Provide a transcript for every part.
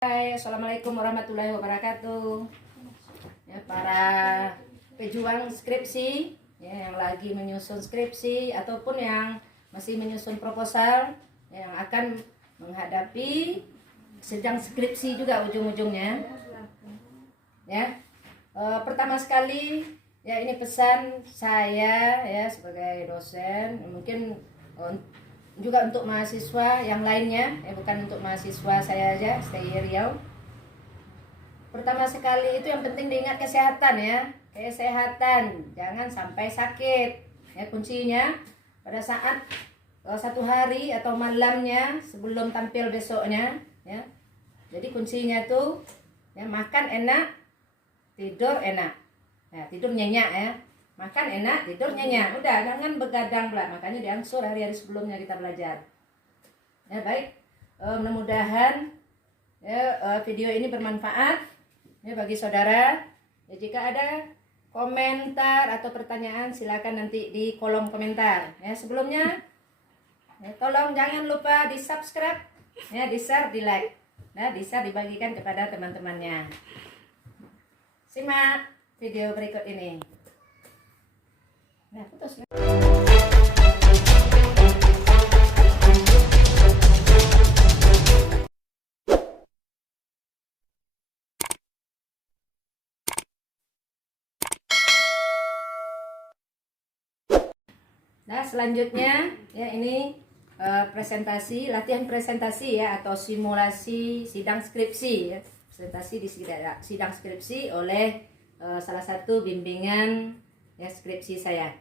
Hai, Assalamualaikum warahmatullahi wabarakatuh. Ya, para pejuang skripsi, ya, yang lagi menyusun skripsi ataupun yang masih menyusun proposal, yang akan menghadapi sedang skripsi juga ujung-ujungnya. Ya, pertama sekali, ya ini pesan saya ya sebagai dosen, mungkin juga untuk mahasiswa yang lainnya, bukan untuk mahasiswa saya aja, stay Riau. Pertama sekali itu yang penting diingat kesehatan ya, kesehatan, jangan sampai sakit. Ya, kuncinya pada saat satu hari atau malamnya sebelum tampil besoknya, ya. Jadi kuncinya tuh ya, makan enak, tidur enak, ya, tidur nyenyak ya. Makan enak, tidur nyenyak. Udah, jangan begadang pula. Makanya diangsur hari-hari sebelumnya kita belajar. Ya, baik. Mudah-mudahan ya, video ini bermanfaat ya bagi saudara. Ya, jika ada komentar atau pertanyaan, silakan nanti di kolom komentar. Ya, sebelumnya ya, tolong jangan lupa di subscribe, ya, di share, di like, nah, bisa dibagikan kepada teman-temannya. Simak video berikut ini. Nah, putus. Nah, selanjutnya ya ini presentasi, latihan presentasi ya, atau simulasi sidang skripsi ya. Presentasi di sidang skripsi oleh salah satu bimbingan ya skripsi saya.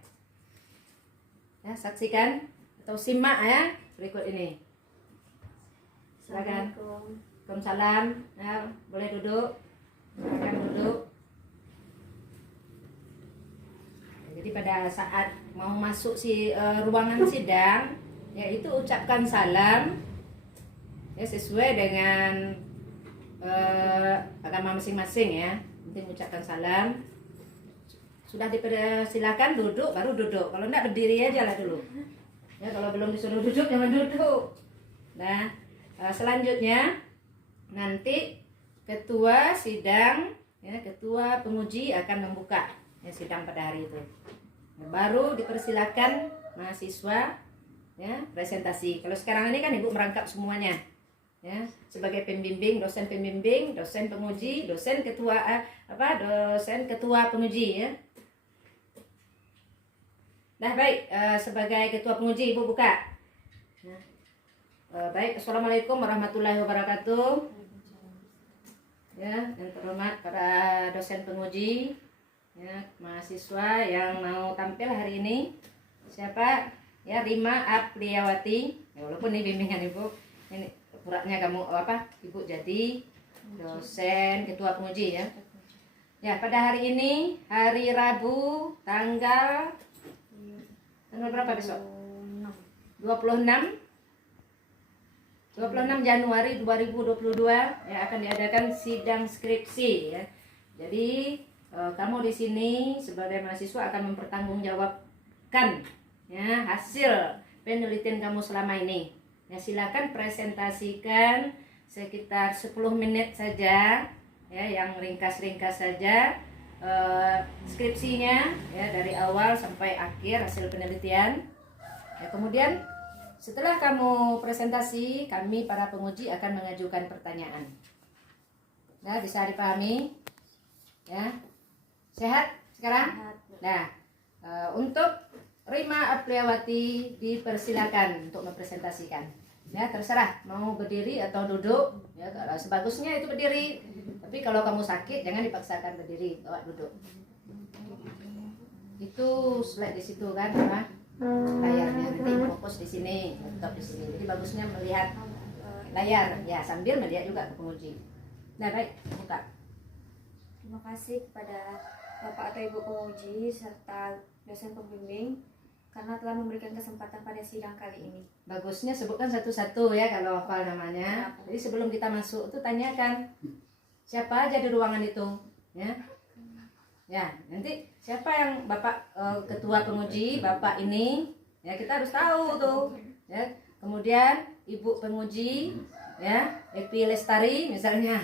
Ya, saksikan atau simak ya berikut ini. Silakan. Waalaikumsalam. Ya, boleh duduk. Silakan duduk. Jadi pada saat mau masuk ruangan sidang, yaitu ucapkan salam ya, sesuai dengan agama masing-masing ya. Nanti mengucapkan salam. Sudah dipersilakan duduk, baru duduk. Kalau enggak, berdiri aja lah dulu. Ya, kalau belum disuruh duduk, jangan duduk. Nah, selanjutnya nanti ketua sidang ya, ketua penguji akan membuka ya, sidang pada hari itu. Nah, baru dipersilakan mahasiswa ya presentasi. Kalau sekarang ini kan ibu merangkap semuanya ya, sebagai pembimbing, dosen pembimbing, dosen penguji, dosen ketua dosen ketua penguji ya. Nah, baik, sebagai ketua penguji ibu buka. Nah, baik, Assalamualaikum warahmatullahi wabarakatuh. Ya, yang terhormat para dosen penguji, ya, mahasiswa yang mau tampil hari ini. Siapa? Ya, Rima Apriawati. Ya, walaupun ini bimbingan ibu, ini puranya kamu ibu jadi dosen ketua penguji ya. Ya, pada hari ini hari Rabu tanggal berapa besok? 26 Januari 2022 ya, akan diadakan sidang skripsi ya. Jadi kamu di sini sebagai mahasiswa akan mempertanggungjawabkan ya hasil penelitian kamu selama ini. Ya, silakan presentasikan sekitar 10 menit saja ya, yang ringkas-ringkas saja skripsinya ya, dari awal sampai akhir hasil penelitian. Ya, kemudian setelah kamu presentasi, kami para penguji akan mengajukan pertanyaan. Nah, bisa dipahami ya? Sehat sekarang? Nah, untuk Rima Apriawati dipersilakan untuk mempresentasikan. Ya, terserah mau berdiri atau duduk. Ya, kalau sebagusnya itu berdiri. Tapi kalau kamu sakit jangan dipaksakan berdiri, bawa duduk. Itu slide di situ kan, layarnya nanti fokus di sini, laptop di sini. Jadi bagusnya melihat layar ya, sambil melihat juga ke penguji. Nah, baik, buka. Terima kasih kepada Bapak atau Ibu penguji serta dosen pembimbing karena telah memberikan kesempatan pada sidang kali ini. Bagusnya sebutkan satu-satu ya kalau hafal namanya. Jadi sebelum kita masuk tuh tanyakan siapa aja di ruangan itu, ya. Ya, nanti siapa yang Bapak ketua penguji, Bapak ini, ya kita harus tahu tuh, ya. Kemudian Ibu penguji, ya, Epi Lestari misalnya.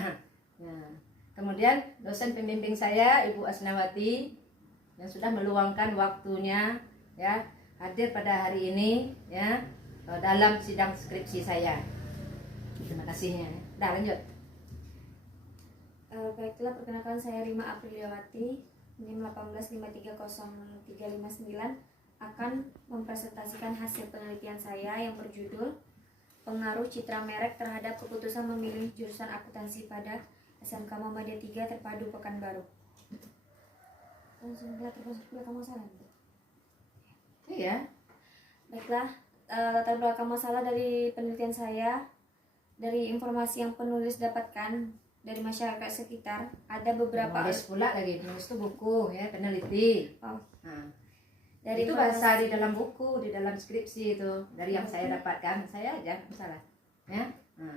Nah, kemudian dosen pembimbing saya Ibu Asnawati yang sudah meluangkan waktunya ya hadir pada hari ini ya dalam sidang skripsi saya. Terima kasihnya. Dah lanjut. Baiklah, perkenalkan saya Rima Apriliawati, NIM 185303559, akan mempresentasikan hasil penelitian saya yang berjudul Pengaruh Citra Merek terhadap keputusan memilih jurusan akuntansi pada SMK Muhammadiyah 3 Terpadu Pekanbaru. Langsung latar belakang masalah. Iya. Baiklah, latar belakang masalah dari penelitian saya, dari informasi yang penulis dapatkan dari masyarakat sekitar, ada beberapa Nulis pula lagi, nulis itu buku ya, peneliti. Oh, Nah, dari itu bahasa di dalam buku, di dalam skripsi itu dari yang saya dapatkan, saya aja salah ya. Nah,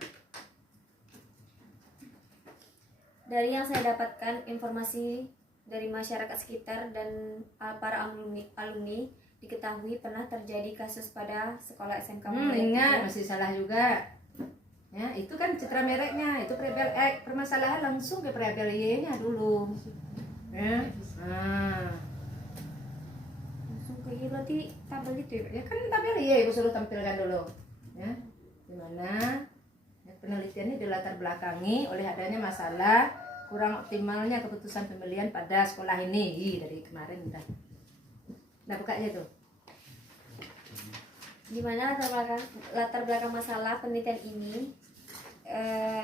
dari yang saya dapatkan informasi dari masyarakat sekitar dan para alumni diketahui pernah terjadi kasus pada sekolah SMK Muhammadiyah ingat 3. masih salah juga ya, itu kan citra mereknya, itu permasalahan langsung ke preabel Y-nya dulu ya. Nah, Langsung ke ini berarti tabel itu ya, Pak? ya kan tabel Y ibu suruh tampilkan dulu ya, dimana ya, penelitiannya dilatar belakangi oleh adanya masalah kurang optimalnya keputusan pembelian pada sekolah ini. Dari kemarin udah bukanya tuh. Di mana latar belakang masalah penelitian ini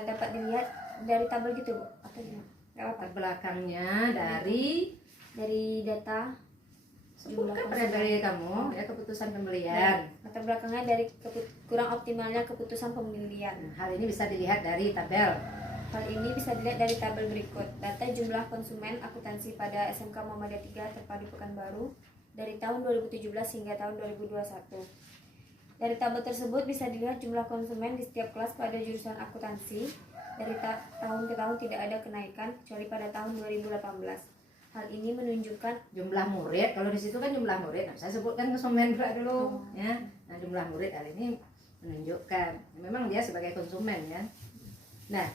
dapat dilihat dari tabel gitu, Bu? Atau gimana? Nggak apa-apa. Latar belakangnya dari Data sebutkan preabel kamu ya, keputusan pembelian. latar belakangnya dari kurang optimalnya keputusan pembelian. Hal ini bisa dilihat dari tabel. Hal ini bisa dilihat dari tabel berikut. Data jumlah konsumen akuntansi pada SMK Muhammadiyah 3 Terpadu Pekanbaru dari tahun 2017 hingga tahun 2021. Dari tabel tersebut bisa dilihat jumlah konsumen di setiap kelas pada jurusan akuntansi. Dari tahun ke tahun tidak ada kenaikan kecuali pada tahun 2018. Hal ini menunjukkan Jumlah murid, kalau di situ kan jumlah murid, nah, saya sebutkan konsumen pula dulu ya. Nah, jumlah murid hal ini menunjukkan memang dia sebagai konsumen ya. Nah,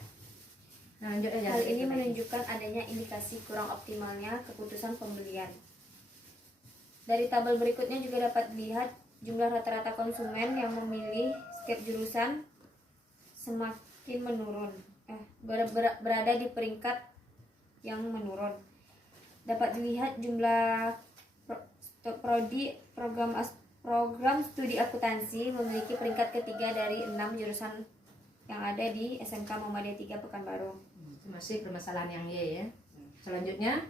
lanjut aja. hal ini menunjukkan adanya indikasi kurang optimalnya keputusan pembelian. Dari tabel berikutnya juga dapat dilihat jumlah rata-rata konsumen yang memilih setiap jurusan semakin menurun, berada di peringkat yang menurun. Dapat dilihat jumlah program studi akuntansi memiliki peringkat ketiga dari 6 jurusan yang ada di SMK Muhammadiyah 3 Pekanbaru. Itu masih permasalahan yang Y ya. Selanjutnya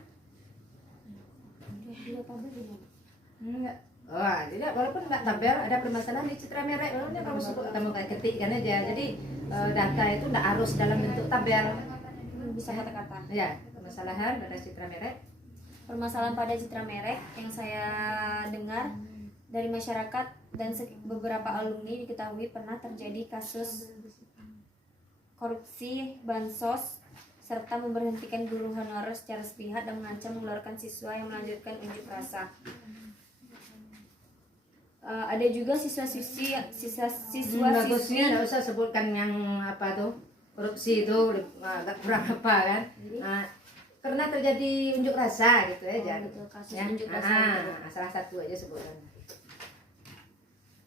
enggak. Wah, tidak, walaupun enggak tabel, ada permasalahan di citra merek. Lalu kamu sebut, kamu kayak ketikkan aja. Jadi data itu enggak harus dalam bentuk tabel. Bisa kata-kata. Ya, permasalahan pada citra merek. Permasalahan pada citra merek yang saya dengar dari masyarakat dan beberapa alumni diketahui pernah terjadi kasus korupsi bansos serta memberhentikan guru honorer secara sepihak dan mengancam mengeluarkan siswa yang melanjutkan unjuk rasa. Ada juga siswa-siswi bagusnya nggak usah sebutkan yang apa tuh korupsi itu agak kurang apa kan. Nah, karena terjadi unjuk rasa gitu aja. Betul, kasus unjuk rasa gitu. Salah satu aja sebutkan.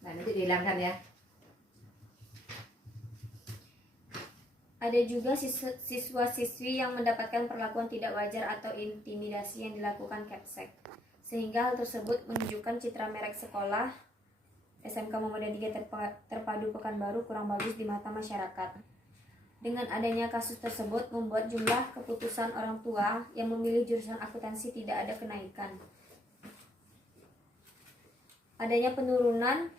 Nah, nanti dihilangkan ya. Ada juga siswa-siswi yang mendapatkan perlakuan tidak wajar atau intimidasi yang dilakukan Kepsek. Sehingga hal tersebut menunjukkan citra merek sekolah SMK Muhammadiyah 3 Terpadu Pekanbaru kurang bagus di mata masyarakat. Dengan adanya kasus tersebut membuat jumlah keputusan orang tua yang memilih jurusan akuntansi tidak ada kenaikan. Adanya penurunan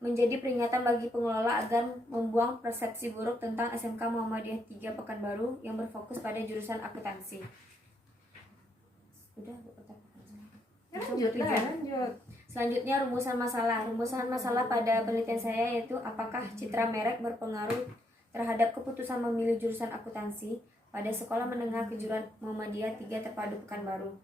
menjadi peringatan bagi pengelola agar membuang persepsi buruk tentang SMK Muhammadiyah 3 Pekanbaru yang berfokus pada jurusan akuntansi. Lanjut. Selanjutnya rumusan masalah. Rumusan masalah pada penelitian saya yaitu apakah citra merek berpengaruh terhadap keputusan memilih jurusan akuntansi pada sekolah menengah kejuruan Muhammadiyah 3 Terpadu Pekanbaru.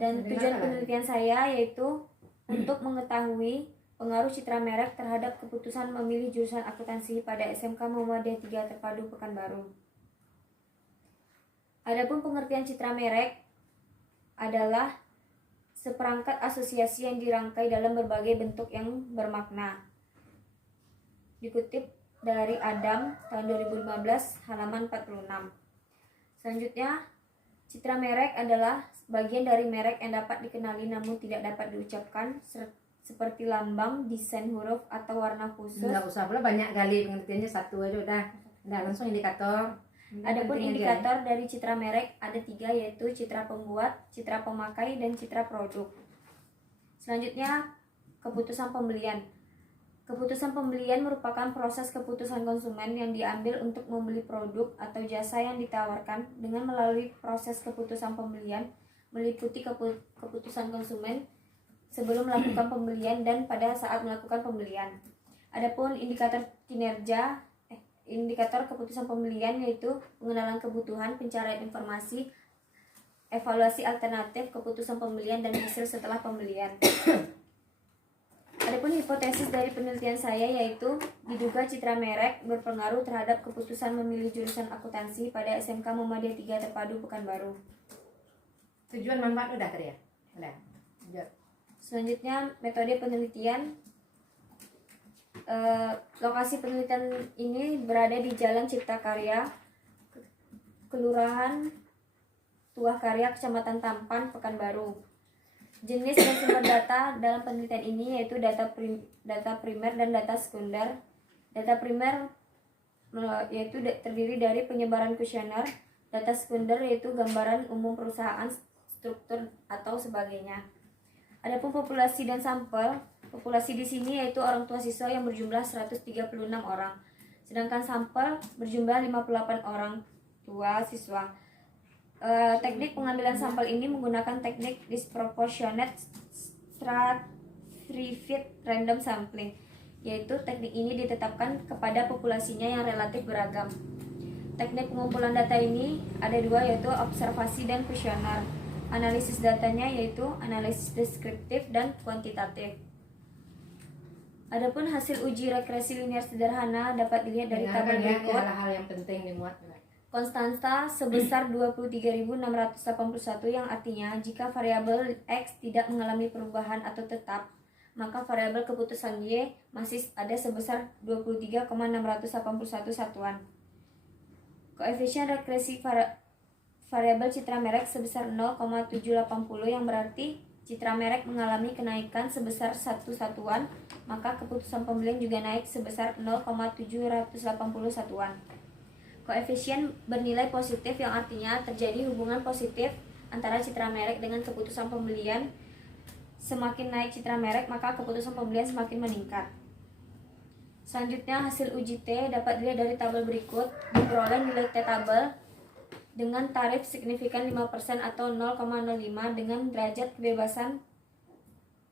Dan tujuan penelitian saya yaitu untuk mengetahui Pengaruh citra merek terhadap keputusan memilih jurusan akuntansi pada SMK Muhammadiyah 3 Terpadu Pekanbaru. Adapun pengertian citra merek adalah seperangkat asosiasi yang dirangkai dalam berbagai bentuk yang bermakna. Dikutip dari Adam tahun 2015 halaman 46. Selanjutnya, citra merek adalah bagian dari merek yang dapat dikenali namun tidak dapat diucapkan, seperti lambang, desain huruf, atau warna khusus. Nggak usah pula banyak kali pengertiannya, satu aja udah. Nggak, langsung indikator. Adapun indikator dari citra merek ada 3, yaitu citra pembuat, citra pemakai, dan citra produk. Selanjutnya, keputusan pembelian. Keputusan pembelian merupakan proses keputusan konsumen yang diambil untuk membeli produk atau jasa yang ditawarkan dengan melalui proses keputusan pembelian, meliputi keputusan konsumen sebelum melakukan pembelian dan pada saat melakukan pembelian. Adapun indikator kinerja, indikator keputusan pembelian yaitu pengenalan kebutuhan, pencarian informasi, evaluasi alternatif keputusan pembelian, dan hasil setelah pembelian. Adapun hipotesis dari penelitian saya yaitu diduga citra merek berpengaruh terhadap keputusan memilih jurusan akuntansi pada SMK Muhammadiyah 3 Terpadu Pekanbaru. Tujuan manfaat udah tadi ya? Udah. Selanjutnya, metode penelitian. Lokasi penelitian ini berada di Jalan Cipta Karya, Kelurahan Tuah Karya, Kecamatan Tampan, Pekanbaru. Jenis dan sumber data dalam penelitian ini yaitu data primer dan data sekunder. Data primer yaitu terdiri dari penyebaran kuesioner, data sekunder yaitu gambaran umum perusahaan, struktur, atau sebagainya. Adapun populasi dan sampel, populasi di sini yaitu orang tua siswa yang berjumlah 136 orang. Sedangkan sampel berjumlah 58 orang tua siswa. Teknik pengambilan sampel ini menggunakan teknik disproportionate stratified random sampling, yaitu teknik ini ditetapkan kepada populasinya yang relatif beragam. Teknik pengumpulan data ini ada 2, yaitu observasi dan kuesioner. Analisis datanya yaitu analisis deskriptif dan kuantitatif. Adapun hasil uji regresi linear sederhana dapat dilihat dari tabel berikut. Hal-hal yang penting dimuat. Konstanta sebesar 23.681 yang artinya jika variabel X tidak mengalami perubahan atau tetap, maka variabel keputusan Y masih ada sebesar 23,681 satuan. Koefisien regresi variabel citra merek sebesar 0,780 yang berarti citra merek mengalami kenaikan sebesar 1 satuan, maka keputusan pembelian juga naik sebesar 0,780 satuan. Koefisien bernilai positif yang artinya terjadi hubungan positif antara citra merek dengan keputusan pembelian. Semakin naik citra merek, maka keputusan pembelian semakin meningkat. Selanjutnya, hasil uji T dapat dilihat dari tabel berikut. Diperoleh nilai T tabel dengan tarif signifikan 5% atau 0,05 dengan derajat kebebasan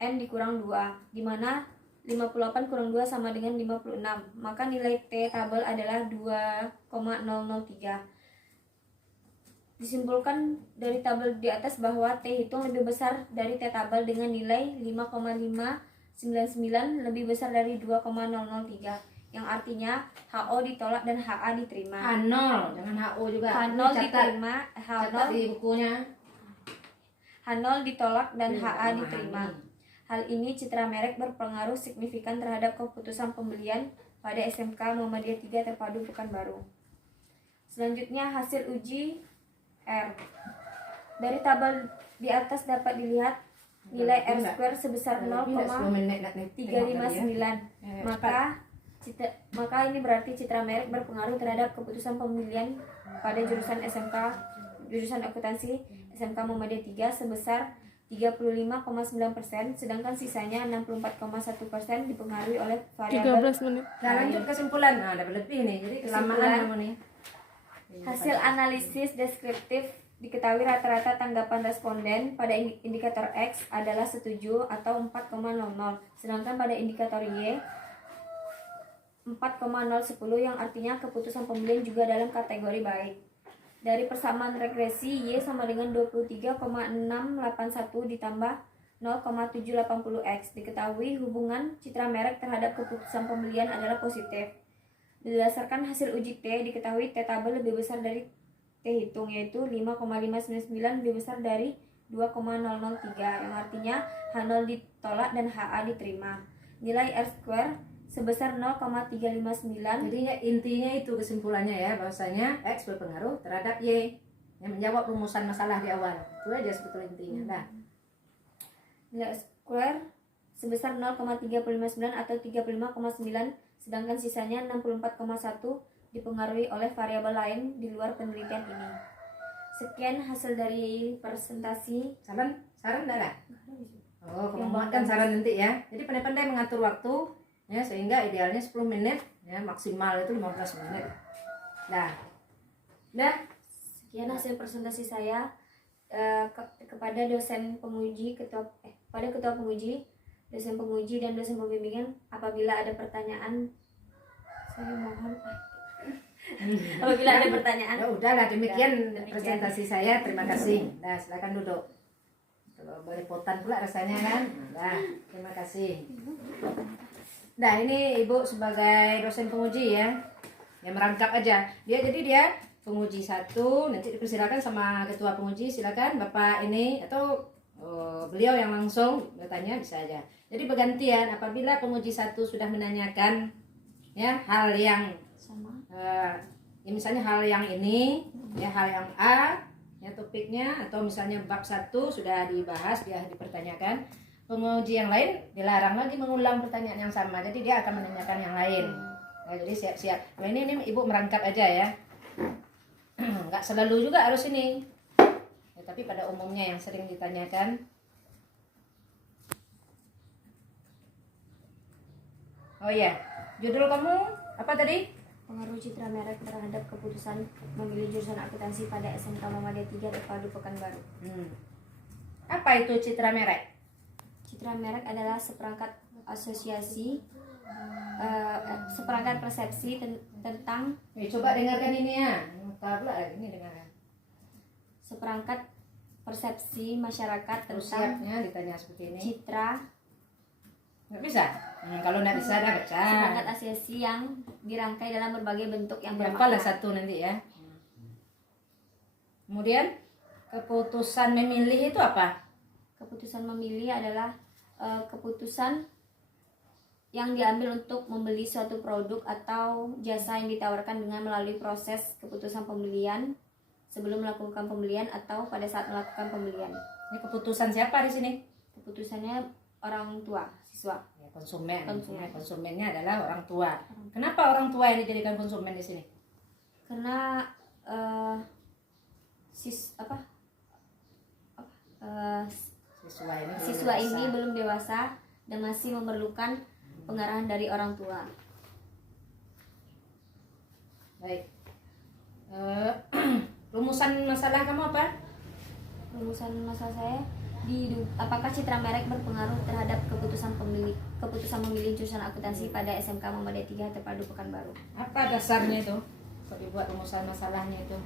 N dikurang 2, di mana 58 kurang 2 sama dengan 56. Maka nilai T tabel adalah 2,003. Disimpulkan dari tabel di atas bahwa T hitung lebih besar dari T tabel dengan nilai 5,599 lebih besar dari 2,003. Yang artinya HO ditolak dan HA diterima. H0, jangan HO juga. H0 diterima, Catat di bukunya. H0 ditolak dan HA diterima. Hal ini citra merek berpengaruh signifikan terhadap keputusan pembelian pada SMK Muhammadiyah 3 Terpadu Pekanbaru. Selanjutnya, hasil uji R. Dari tabel di atas dapat dilihat nilai R square sebesar 0,359. Maka ini berarti citra merek berpengaruh terhadap keputusan pembelian pada jurusan akuntansi SMK Muhammadiyah 3 sebesar 35,9%, sedangkan sisanya 64,1% dipengaruhi oleh variabel. 13 menit. Nah, lanjut kesimpulan. Nah, ada lebih nih. Jadi kelamaan kamu nih. Hasil analisis deskriptif diketahui rata-rata tanggapan responden pada indikator X adalah setuju atau 4,00, sedangkan pada indikator Y 4,010 yang artinya keputusan pembelian juga dalam kategori baik. Dari persamaan regresi, Y sama dengan 23,681 ditambah 0,780x. Diketahui hubungan citra merek terhadap keputusan pembelian adalah positif. Berdasarkan hasil uji T, diketahui T tabel lebih besar dari T hitung, yaitu 5,599 lebih besar dari 2,003, yang artinya H0 ditolak dan HA diterima. Nilai R-square sebesar 0,359. Jadi intinya itu kesimpulannya ya, bahwasanya X berpengaruh terhadap Y. Yang menjawab rumusan masalah di awal. Itu aja sebetulnya intinya. Dah. Nilai square sebesar 0,359 atau 35,9, sedangkan sisanya 64,1 dipengaruhi oleh variabel lain di luar penelitian ini. Sekian hasil dari presentasi. Saran enggak ada? Oh, kamu buatkan saran nanti ya. Jadi pandai-pandai mengatur waktu ya, sehingga idealnya 10 menit ya, maksimal itu 15 menit. Dah. Sekian hasil presentasi saya kepada dosen penguji, pada ketua penguji, dosen penguji dan dosen pembimbingan. Apabila ada pertanyaan, saya mohon. Apabila ada pertanyaan. Ya udahlah, demikian presentasi saya. Terima kasih. Nah, silakan duduk. Kalau belepotan pula rasanya kan. Nah, terima kasih. Nah, ini Ibu sebagai dosen penguji ya. Yang merangkap aja. Jadi dia penguji 1, nanti dipersilakan sama ketua penguji, silakan Bapak ini atau beliau yang langsung bertanya bisa aja. Jadi bergantian, apabila penguji 1 sudah menanyakan ya hal yang Sama. Ya misalnya hal yang ini, ya hal yang A, ya topiknya, atau misalnya bab 1 sudah dibahas, dia dipertanyakan, penguji yang lain dilarang lagi mengulang pertanyaan yang sama, jadi dia akan menanyakan yang lain. Nah, jadi siap-siap. Nah, ini Ibu merangkap aja ya. Nggak selalu juga harus ini ya, tapi pada umumnya yang sering ditanyakan. Oh ya, judul kamu apa tadi? Pengaruh citra merek terhadap keputusan memilih jurusan akuntansi pada SMK Muhammadiyah 3 Terpadu Pekanbaru. Apa itu citra merek? Citra merek adalah seperangkat asosiasi, seperangkat persepsi tentang Coba dengarkan ini ya. Pula ini dengarkan. Seperangkat persepsi masyarakat Terus tentang siapnya ditanya seperti ini. citra. Nggak bisa? Kalau nggak bisa, dah baca. Seperangkat asosiasi yang dirangkai dalam berbagai bentuk yang Berapa lah bermakna. satu nanti ya. Kemudian keputusan memilih itu apa? Keputusan memilih adalah keputusan yang diambil untuk membeli suatu produk atau jasa yang ditawarkan dengan melalui proses keputusan pembelian sebelum melakukan pembelian atau pada saat melakukan pembelian. Ini keputusan siapa di sini? Keputusannya orang tua, siswa. Ya, konsumen. Konsumen. Ya, konsumennya adalah orang tua. Kenapa orang tua ini dijadikan konsumen di sini? Karena siswa ini belum dewasa dan masih memerlukan pengarahan dari orang tua. Baik. Rumusan masalah kamu apa? Rumusan masalah saya apakah citra merek berpengaruh terhadap keputusan memilih jurusan akuntansi pada SMK Muhammadiyah 3 Terpadu Pekanbaru. Apa dasarnya itu? Kok dibuat rumusan masalahnya itu?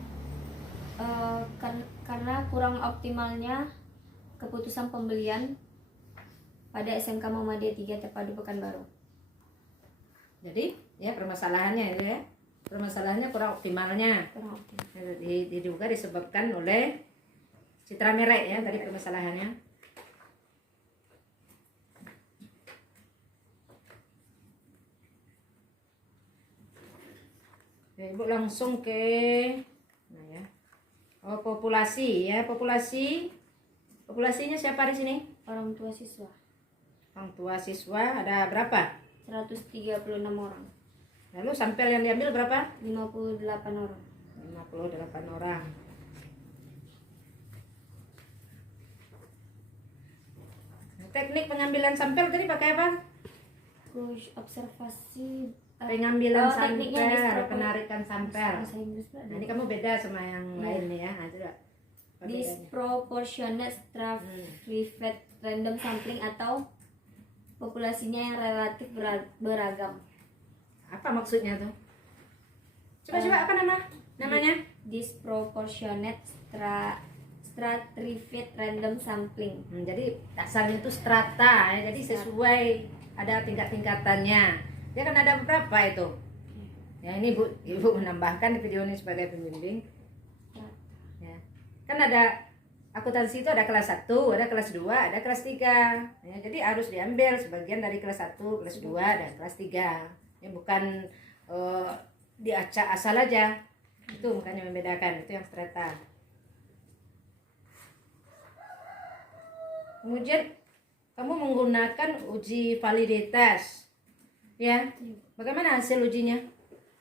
Karena kurang optimalnya keputusan pembelian pada SMK Muhammadiyah 3 Terpadu Pekanbaru. Jadi ya permasalahannya itu ya. Permasalahannya kurang optimalnya. Kurang optimal. Diduga disebabkan oleh citra merek ya tadi permasalahannya. Ya, Ibu langsung ke ya. Oh, populasi ya, populasinya siapa di sini? Orang tua siswa. Orang tua siswa ada berapa? 136 orang. Lalu sampel yang diambil berapa? 58 orang. 58 orang. Teknik pengambilan sampel tadi pakai apa? Observasi Pengambilan tekniknya sampel, penarikan sampel. Bahasa Inggris pula ada. Nah, ini kamu beda sama yang lain nih ya. Nah, itu apa bedanya? Disproportionate stratified random sampling atau populasinya yang relatif beragam. Apa maksudnya tuh? Coba apa namanya? Disproportionate stratified random sampling. Jadi dasarnya itu strata ya, jadi sesuai ada tingkat-tingkatannya. Dia kan ada beberapa itu. Ya ini Ibu menambahkan di video ini sebagai pembimbing. Ya. Kan ada akuntansi itu ada kelas 1, ada kelas 2, ada kelas 3. Ya, jadi harus diambil sebagian dari kelas 1, kelas 2 dan kelas 3. Ya, bukan diacak asal aja. Itu makanya membedakan, itu yang strata. Kemudian kamu menggunakan uji validitas. Ya. Bagaimana hasil ujinya?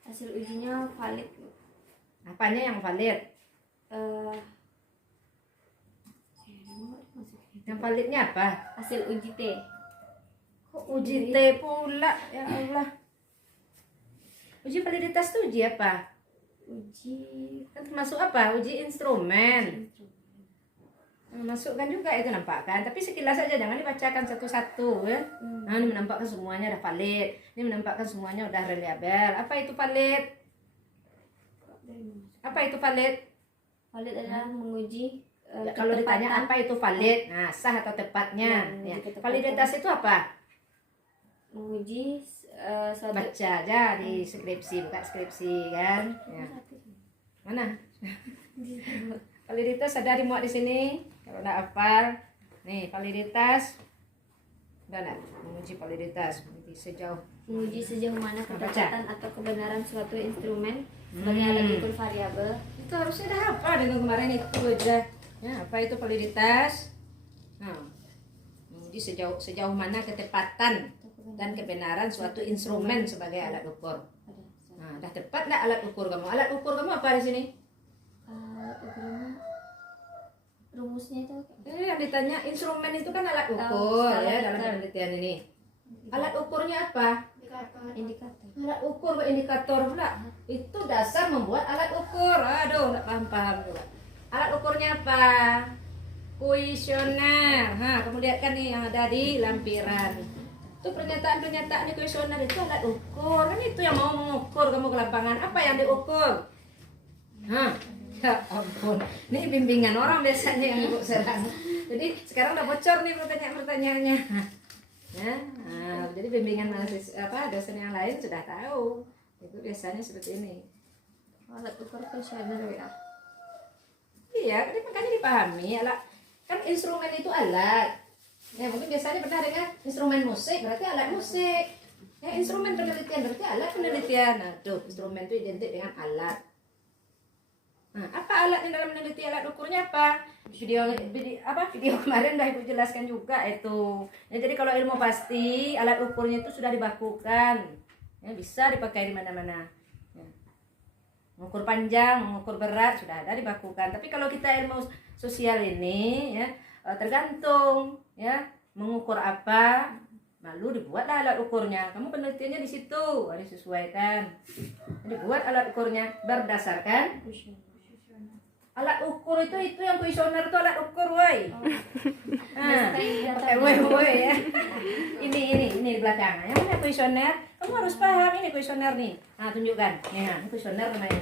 Hasil ujinya valid. Apanya yang valid? Yang validnya apa? Hasil uji T. Kok uji T pula? Ya Allah. Uji validitas itu uji apa? Uji Kan termasuk apa? Uji instrumen. Masukkan juga itu nampakkan, tapi sekilas saja, jangan dibacakan satu-satu ya. Nah, ini menampakkan semuanya udah valid, ini menampakkan semuanya udah reliable. Apa itu valid? Apa itu valid? Valid adalah menguji Kalau ditanya ketepatan. apa itu valid, nah sah atau tepatnya. Ya, Ya. ketepatan. Validitas itu apa? Menguji suatu Baca aja di skripsi, buka skripsi kan. Ya. Mana? Validitas ada dimuat di sini. Kalau enggak hafal, nih validitas. Udah enggak? Menguji validitas menguji sejauh mana Baca. ketepatan atau kebenaran suatu instrumen sebagai alat ukur variabel. Itu harusnya udah hafal dengan kemarin itu aja. Ya, apa itu validitas? Nah, menguji sejauh mana ketepatan dan kebenaran suatu instrumen sebagai alat ukur. Nah, udah tepat enggak alat ukur kamu? Alat ukur kamu apa di sini? Alat ukurnya rumusnya itu Yang ditanya instrumen itu kan alat Tahu, ukur skala ya dalam Richter. penelitian ini. Alat ukurnya apa? indikator. Alat ukur indikator pula. Itu dasar membuat alat ukur. Aduh, enggak paham juga. Alat ukurnya apa? Kuesioner. Kamu lihat kan nih yang ada di lampiran. Itu pernyataan-pernyataan di kuesioner itu alat ukur. Kan itu yang mau mengukur kamu ke lapangan. Apa yang diukur? Ya ampun. Ini bimbingan orang biasanya yang ibu serang. Jadi sekarang udah bocor nih pertanyaan-pertanyaannya. Ya, jadi bimbingan dosen yang lain sudah tahu. Itu biasanya seperti ini. Alat ukur kuesioner ya. Iya, ini makanya dipahami. Alat kan instrumen itu alat. Ya mungkin biasanya pernah dengar instrumen musik berarti alat musik. Ya instrumen penelitian berarti alat penelitian. Nah, tuh instrumen itu identik dengan alat. Nah, apa alat yang dalam meneliti alat ukurnya apa? Video kemarin udah Ibu jelaskan juga itu. Ya, jadi kalau ilmu pasti alat ukurnya itu sudah dibakukan. Ya, bisa dipakai di mana-mana. Ya. Mengukur panjang, mengukur berat sudah ada dibakukan. Tapi kalau kita ilmu sosial ini ya tergantung ya mengukur apa, lalu dibuatlah alat ukurnya. Kamu penelitiannya di situ, disesuaikan. Jadi buat alat ukurnya berdasarkan alat ukur itu yang kuesioner itu alat ukur, woi. Woi ya. Ini di belakang. Yang mana kuesioner? Kamu harus paham ini kuesioner nih. Nah, tunjukkan. Ya, ini kuesioner namanya.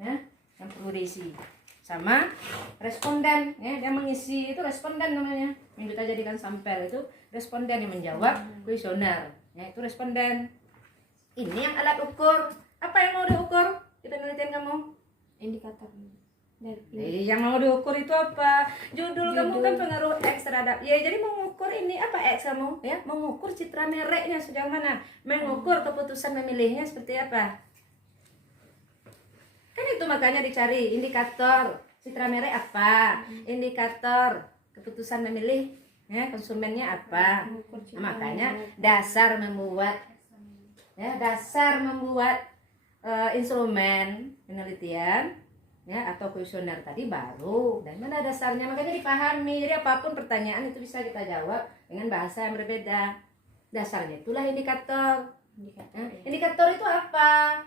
Ya, yang perlu diisi. Sama responden, ya, yang mengisi itu responden namanya. Yang kita jadikan sampel itu responden yang menjawab kuesioner. Ya, itu responden. Ini yang alat ukur. Apa yang mau diukur di penelitian kamu? Indikator. Yang mau diukur itu apa? Judul kamu kan pengaruh X terhadap Y. Jadi mengukur ini apa X kamu? Ya, mengukur citra mereknya sejauh mana? Mengukur keputusan memilihnya seperti apa? Kan itu makanya dicari indikator citra merek apa? Indikator keputusan memilih ya konsumennya apa? Nah, makanya dasar membuat instrumen penelitian ya atau kuesioner tadi baru, dan mana dasarnya, makanya dipahami. Jadi apapun pertanyaan itu bisa kita jawab dengan bahasa yang berbeda. Dasarnya itulah indikator. Indikator itu apa?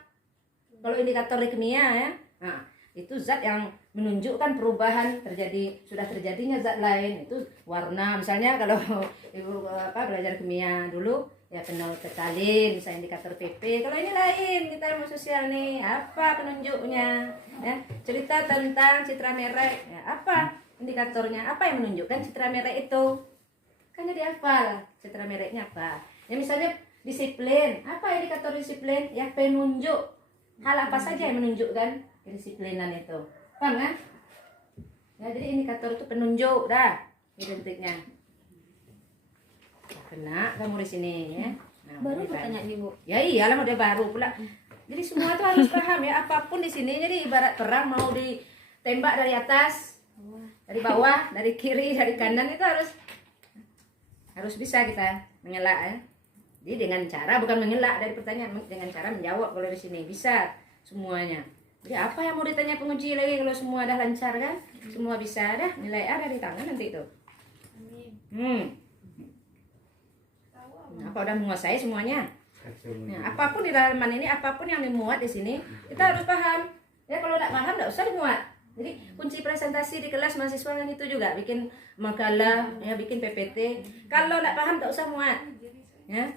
Kalau indikator di kimia ya, nah, itu zat yang menunjukkan perubahan sudah terjadinya zat lain. Itu warna, misalnya kalau ibu belajar kimia dulu ya penol ketalin, bisa indikator PP. Kalau ini lain, kita ilmu sosial nih, apa penunjuknya? Ya, cerita tentang citra merek, ya, apa indikatornya? Apa yang menunjukkan citra merek itu? Kan jadi hafal citra mereknya apa? Ya misalnya disiplin, apa indikator disiplin? Ya penunjuk. Hal apa saja yang menunjukkan kedisiplinan itu? Paham kan? Ya, jadi indikator itu penunjuk, dah identiknya. Kena kamu di sini ya. Nah, Baru ini kan. bertanya nih Bu. Ya iyalah model baru pula. Jadi semua tuh harus paham ya, apapun di sini. Jadi ibarat perang mau ditembak dari atas, dari bawah, dari kiri, dari kanan itu harus bisa kita mengelak ya. Jadi dengan cara bukan mengelak dari pertanyaan, dengan cara menjawab kalau di sini bisa semuanya. Jadi apa yang mau ditanya penguji lagi kalau semua dah lancar kan? Semua bisa dah, nilai A dari tangan nanti itu. Nah, apa udah menguasai semuanya? Nah, apapun di dalaman ini, apapun yang dimuat di sini, kita harus paham. Ya kalau tidak paham, tidak usah dimuat. Jadi kunci presentasi di kelas mahasiswa kan itu juga bikin makalah, ya bikin PPT. Kalau tidak paham, tidak usah muat. Ya,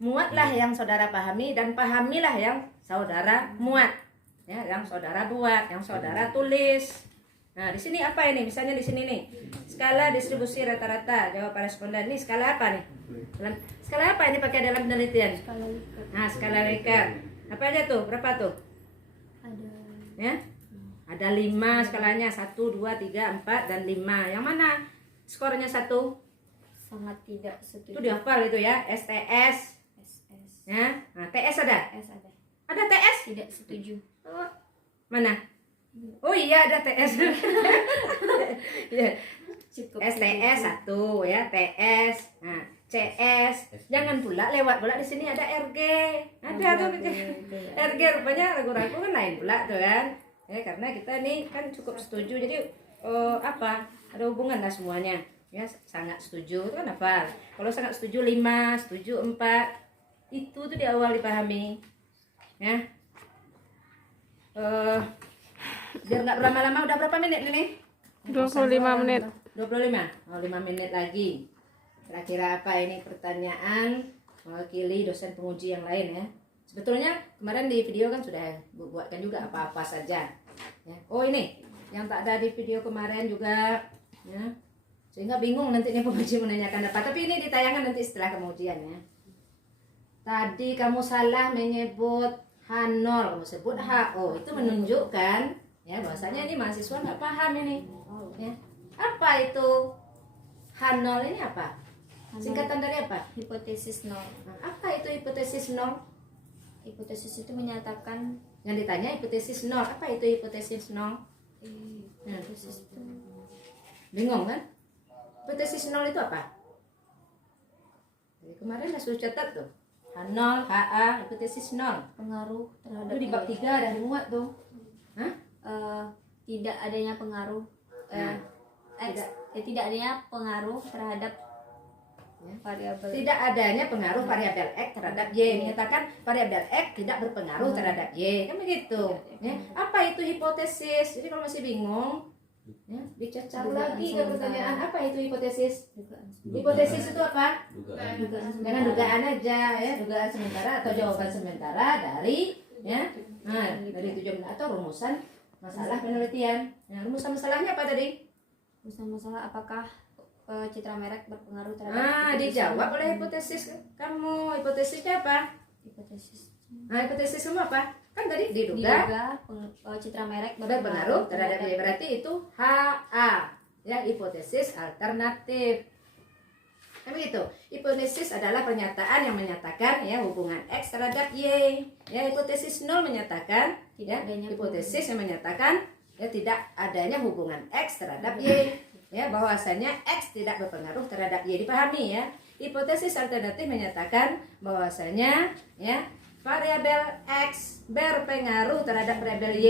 muatlah yang saudara pahami dan pahamilah yang saudara muat. Ya, yang saudara buat, yang saudara tulis. Nah, di sini apa ini? Misalnya di sini nih, skala distribusi rata-rata jawab responden. Ini skala apa nih? Skala apa ini pakai dalam penelitian? Skala Likert. Nah, skala Likert. Apa aja tuh? Berapa tuh? Ada Ya? Ada 5 skalanya, 1, 2, 3, 4, dan 5. Yang mana skornya 1? sangat tidak setuju. Itu dihafal itu ya, STS. SS. Ya. Nah, TS ada? S ada. Ada TS? Tidak setuju. Oh, mana? Oh iya ada TS. Ya. Cukup STS 1 ya, TS. Nah, CS. Jangan pula lewat pula di sini ada RG. Ada tuh RG rupanya ragu-ragu kan lain pula tuh kan. Ya karena kita nih kan cukup setuju. Jadi apa? Ada hubungan lah semuanya. Ya sangat setuju itu kan apa? Kalau sangat setuju 5, setuju 4. Itu tuh di awal dipahami. Ya. Biar nggak berlama-lama, udah berapa menit ini? 25 menit. 25? Oh, 5 menit lagi. Kira-kira apa ini pertanyaan mewakili dosen penguji yang lain ya? Sebetulnya kemarin di video kan sudah buatkan juga apa-apa saja. Ya. Oh ini, yang tak ada di video kemarin juga ya. Sehingga bingung nantinya penguji menanyakan apa. Tapi ini ditayangan nanti setelah kemudian ya. Tadi kamu salah menyebut H0, kamu sebut HO. Itu menunjukkan ya bahwasanya ini mahasiswa nggak paham ini. Ya. Apa itu H0 ini apa? Singkatan dari apa? Hipotesis nol. Nah, apa itu hipotesis 0? Hipotesis itu menyatakan Yang ditanya hipotesis 0. Apa itu hipotesis 0? hipotesis itu Bingung kan? Hipotesis 0 itu apa? Jadi kemarin saya sudah catat tuh. H0, HA, hipotesis 0. pengaruh terhadap Itu di bab 3 ada dimuat tuh. Hah? tidak adanya pengaruh tidak adanya pengaruh terhadap variabel. Tidak adanya pengaruh variabel X terhadap Y. Menyatakan variabel X tidak berpengaruh terhadap Y. Kan begitu. Ya. Apa itu hipotesis? Jadi kalau masih bingung, ya, dicacar Dugaan lagi ke sementara. pertanyaan. Apa itu hipotesis? Dugaan Hipotesis itu apa? Dugaan Dengan dugaan aja ya, dugaan sementara atau jawaban sementara dari ya. Nah, dari tujuan atau rumusan masalah penelitian. Nah, rumusan masalahnya apa tadi? masalah apakah citra merek berpengaruh terhadap Ah, dijawab oleh hipotesis kamu. Hipotesisnya apa? hipotesis. Nah, hipotesis kamu apa? Kan tadi diduga Citra merek berpengaruh terhadap Y. Berarti itu HA. Ya, hipotesis alternatif. Kan begitu. Hipotesis adalah pernyataan yang menyatakan ya hubungan X terhadap Y. Ya, hipotesis 0 menyatakan ya, hipotesis yang menyatakan ya tidak adanya hubungan X terhadap Y. Ya, bahwasanya X tidak berpengaruh terhadap Y. Dipahami ya. Hipotesis alternatif menyatakan bahwasanya ya variabel X berpengaruh terhadap variabel Y.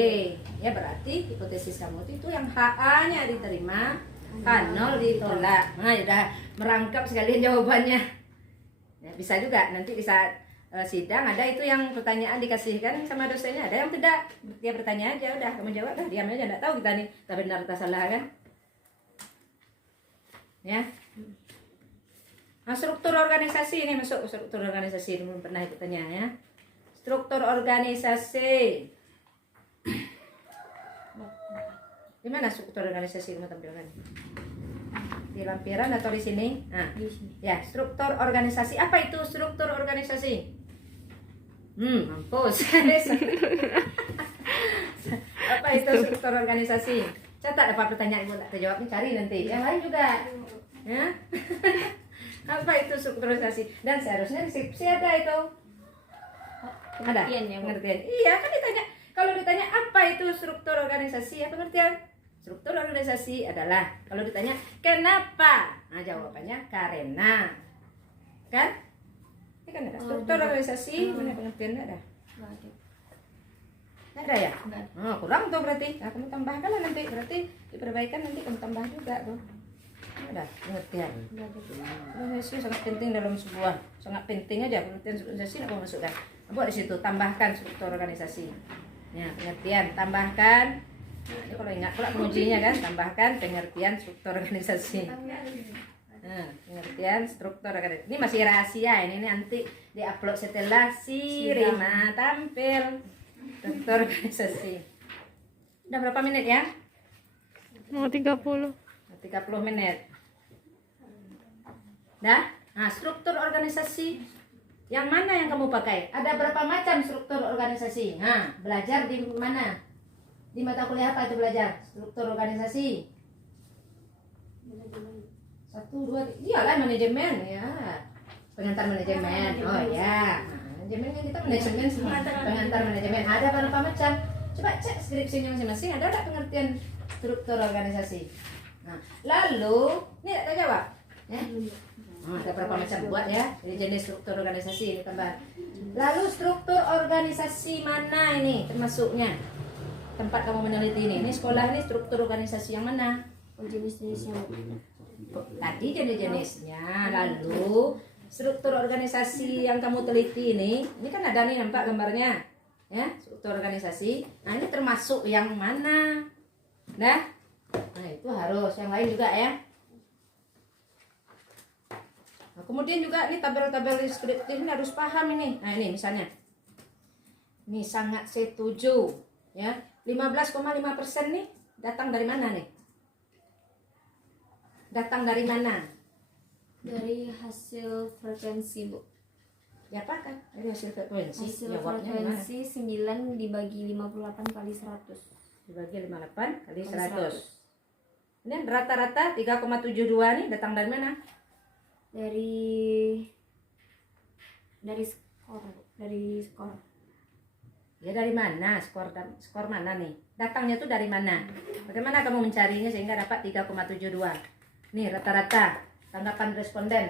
Ya, berarti hipotesis kamu itu yang HA-nya diterima, H0 ditolak. Nah, sudah merangkap sekalian jawabannya. Ya, bisa juga nanti di saat sidang ada itu yang pertanyaan dikasihkan sama dosennya, ada yang tidak, dia bertanya aja udah kamu jawab lah, diam aja, enggak tahu kita nih tak benar tak salah kan ya. Nah, struktur organisasi ini masuk struktur organisasi, belum pernah ikut tanya ya. Struktur organisasi. Di mana struktur organisasi mau tampilkan? Di lampiran atau di sini? Nah, Di sini. ya, struktur organisasi. Apa itu struktur organisasi? Mampus. Apa itu struktur organisasi? Catat apa pertanyaan ibu tak terjawab nih, cari nanti. Yang lain juga. Ya. Apa itu struktur organisasi? Dan seharusnya di skripsi ada itu. Ada Pengertian ya, Bu. pengertian. Iya, kan ditanya. Kalau ditanya apa itu struktur organisasi, ya pengertian. Struktur organisasi adalah kalau ditanya kenapa, nah jawabannya karena, kan? Ini kan ada struktur organisasi, mana pengertiannya ada? Nggak ada. Nggak ada ya? Nggak ada. Oh, kurang tuh berarti. Nah, kamu tambahkan lah nanti. Berarti diperbaikan nanti kamu tambah juga tuh. Ada pengertian. Nggak ada. Organisasi sangat penting dalam sebuah, sangat penting aja pengertian organisasi. Aku masukkan. Buat di situ tambahkan struktur organisasi. Ya, pengertian tambahkan. Nah, ini kalau ingat pula pengujinya kan, tambahkan pengertian struktur organisasi. Nah, pengertian struktur organisasi. Ini masih rahasia, ini nanti diupload setelah si Rima tampil. Struktur organisasi. Udah berapa menit ya? Mau 30. 30 menit. Dah? Nah, struktur organisasi yang mana yang kamu pakai? Ada berapa macam struktur organisasi? Nah, belajar di mana? Di mata kuliah apa itu belajar? Struktur organisasi. 1, 2, 3. Iyalah manajemen ya. Pengantar manajemen. Oh ya. Nah, manajemen kan kita manajemen semua. Pengantar manajemen. Ada berapa macam? Coba cek skripsinya masing-masing. Ada nggak pengertian struktur organisasi? Nah, lalu ini tak jawab. Ya. Ada berapa macam buat ya? Jadi jenis struktur organisasi ini tambah. Lalu struktur organisasi mana ini termasuknya? Tempat kamu meneliti ini sekolah ini struktur organisasi yang mana? Oh, jenis-jenisnya, Bu. Tadi jenis-jenisnya. Lalu struktur organisasi yang kamu teliti ini kan ada nih nampak gambarnya, ya struktur organisasi. Nah ini termasuk yang mana? Nah itu harus yang lain juga ya. Nah, kemudian juga ini tabel-tabel deskriptif ini harus paham ini. Nah ini misalnya, ini sangat setuju ya. 15,5% nih datang dari mana nih? Datang dari mana? Dari hasil frekuensi, Bu. Ya apa kan? Dari hasil frekuensi. Hasil Jawabnya gimana? frekuensi 9 dibagi 58 kali 100. Dibagi 58 kali 100. Ini rata-rata 3,72 nih datang dari mana? Dari skor, Bu. Dari skor. Ya dari mana? Skor mana nih? Datangnya tuh dari mana? Bagaimana kamu mencarinya sehingga dapat 3,72? Nih rata-rata tanggapan responden.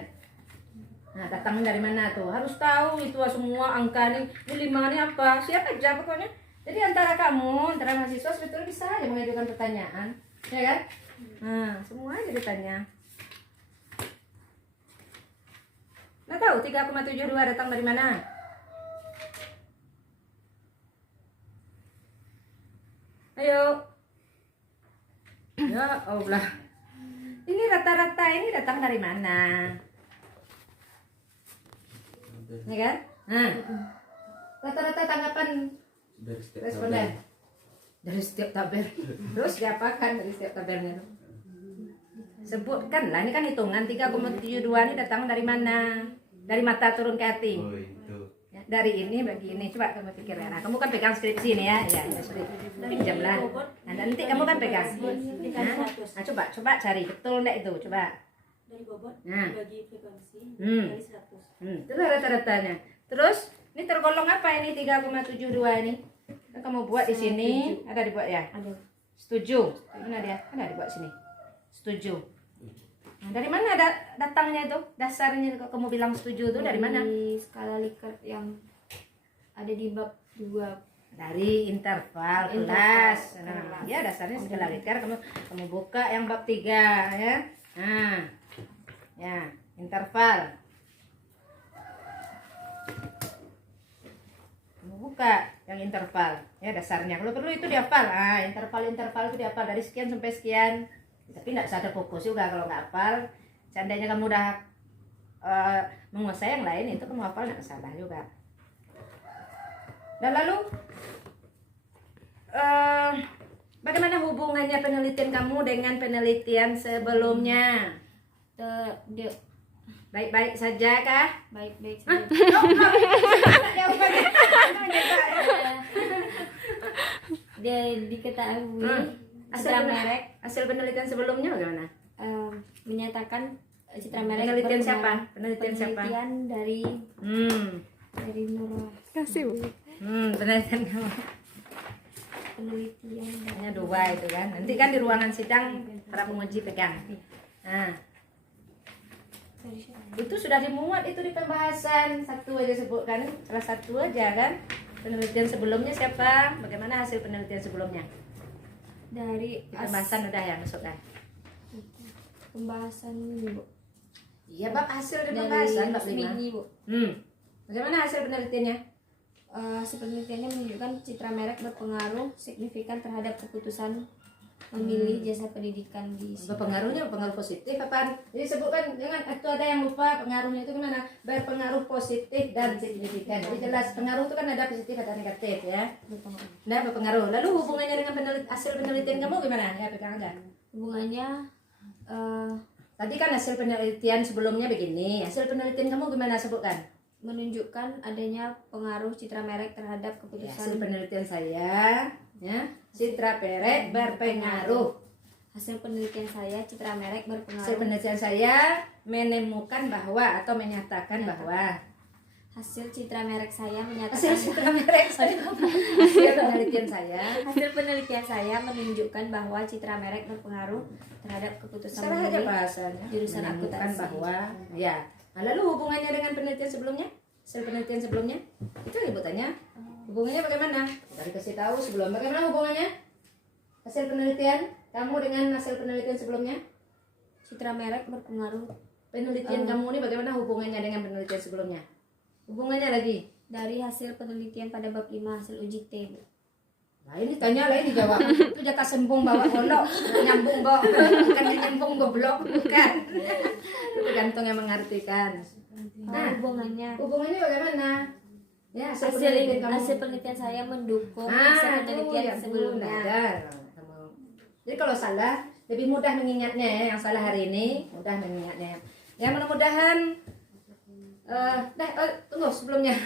Nah, datangnya dari mana tuh? Harus tahu itu semua angka nih. Ini 5 nih apa? Siapa aja pokoknya. Jadi antara mahasiswa sebetulnya bisa aja mengajukan pertanyaan, ya kan? Nah, semua aja ditanya. Nggak tahu 3,72 datang dari mana? Ayo. Ya Allah. Ini rata-rata ini datang dari mana? Ya kan? Nah, rata-rata tanggapan Dari setiap responden dari setiap tabel. Terus diapakan dari setiap tabelnya? Sebutkan lah, ini kan hitungan 3,72 ini datang dari mana? Dari mata turun ke hati. Oh itu. Ya, dari ini bagi ini, coba kamu pikir ya. Nah, kamu kan pegang skripsi ini ya, ya pinjam lah. Nah, nanti kamu kan pegang. Nah, coba cari betul enggak itu, coba. Dari bobot Nah. bagi frekuensi Hmm. dari 100. Itu rata-ratanya. Terus ini tergolong apa ini 3,72 ini? Kan kamu buat di sini, ada dibuat ya? Ada. Setuju. Mana dia? Ada dibuat sini. Setuju. Nah, dari mana datangnya itu? Dasarnya kok kamu bilang setuju itu dari mana? Dari skala Likert yang ada di bab 2. Dari interval kelas. Nah, ya dasarnya skala Likert kamu buka yang bab 3 ya. Nah. Ya, interval. Kamu buka yang interval. Ya dasarnya. Kalau perlu itu dihafal. Ah, interval itu dihafal dari sekian sampai sekian. Tapi tidak sadar fokus juga kalau nggak hafal. Seandainya kamu udah menguasai yang lain itu kamu hafal nggak salah juga. Dan lalu bagaimana hubungannya penelitian kamu dengan penelitian sebelumnya? Baik-baik saja kah? Baik-baik saja. Dia diketahui citra merek Hasil penelitian sebelumnya bagaimana? menyatakan citra merek Penelitian berpengaruh. siapa? Penelitian siapa? Penelitian dari Nur. Kasih Bu. Penelitian kamu. Penelitian dari Hanya 2 itu kan. Nanti kan di ruangan sidang para penguji pegang. Nah, itu sudah dimuat itu di pembahasan. Satu aja sebutkan, salah satu aja kan. Penelitian sebelumnya siapa? Bagaimana hasil penelitian sebelumnya? dari Di pembahasan udah ya masukkan. pembahasan ini, Bu. Iya, bab hasil di Dari pembahasan bab 5. Rusmini, Bu. Bagaimana hasil penelitiannya? Hasil penelitiannya menunjukkan citra merek berpengaruh signifikan terhadap keputusan memilih jasa pendidikan di Berpengaruhnya pengaruh positif apa? Jadi sebutkan jangan itu ada yang lupa pengaruhnya itu gimana? Berpengaruh positif dan signifikan. Jadi jelas pengaruh itu kan ada positif ada negatif ya. berpengaruh. Nah, berpengaruh. Lalu hubungannya dengan hasil penelitian kamu gimana? Ya, pegang aja. Hubungannya Tadi kan hasil penelitian sebelumnya begini. Hasil penelitian kamu gimana sebutkan? menunjukkan adanya pengaruh citra merek terhadap Ya, keputusan hasil penelitian saya, ya, citra merek berpengaruh. hasil penelitian saya citra merek Hasil berpengaruh penelitian saya menemukan bahwa atau menyatakan bahwa hasil citra merek saya hasil menyatakan citra merek saya hasil penelitian saya hasil penelitian saya menunjukkan bahwa citra merek berpengaruh terhadap keputusan salah aja memilih bahasanya jurusan menemukan akuntansi. bahwa ya. Nah, lalu hubungannya dengan penelitian sebelumnya? Hasil penelitian sebelumnya? Itu liputannya. Hubungannya bagaimana? Dari kasih tahu sebelum bagaimana hubungannya? Hasil penelitian kamu dengan hasil penelitian sebelumnya? citra merek berpengaruh Penelitian kamu ini bagaimana hubungannya dengan penelitian sebelumnya? Hubungannya lagi. dari hasil penelitian pada bab 5 hasil uji T, Bu. Nah, ini tanya lain dijawab. Itu jatah sembung bawa golok, nyambung kok. Bukan nyambung goblok, bukan. Itu tergantung yang mengartikan. Nah, hubungannya bagaimana? Ya, hasil penelitian kamu. hasil penelitian saya mendukung hasil penelitian sebelumnya. Jadi kalau salah lebih mudah mengingatnya ya. Yang salah hari ini mudah mengingatnya. Ya mudah-mudahan tunggu sebelumnya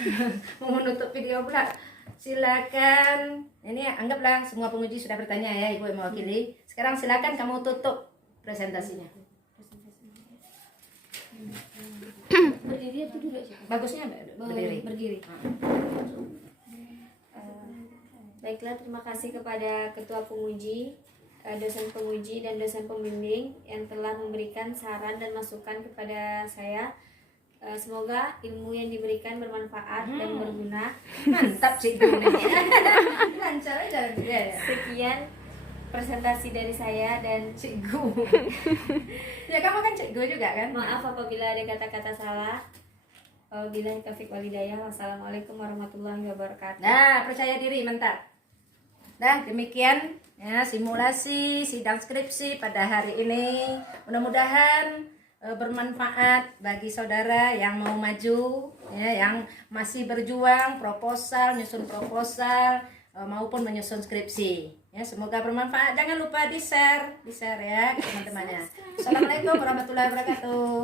mau menutup video pula. Silakan. Ini anggaplah semua penguji sudah bertanya ya, Ibu yang mewakili. Sekarang silakan kamu tutup presentasinya. Berdiri atau duduk? Bagusnya berdiri. Berdiri. Baiklah, terima kasih kepada Ketua Penguji, dosen penguji dan dosen pembimbing yang telah memberikan saran dan masukan kepada saya. Semoga ilmu yang diberikan bermanfaat dan berguna. Mantap Cikgu. Lancar aja ya. Sekian presentasi dari saya dan Cikgu. Ya kamu kan Cikgu juga kan? maaf apabila ada kata-kata salah. Wabillahi taufiq walhidayah. Wassalamualaikum warahmatullahi wabarakatuh. Nah, percaya diri, mantap. Nah, demikian ya simulasi sidang skripsi pada hari ini. Mudah-mudahan bermanfaat bagi saudara yang mau maju, ya, yang masih berjuang proposal, nyusun proposal maupun menyusun skripsi. Ya, semoga bermanfaat. Jangan lupa di share ya ke teman-temannya. Assalamualaikum warahmatullahi wabarakatuh.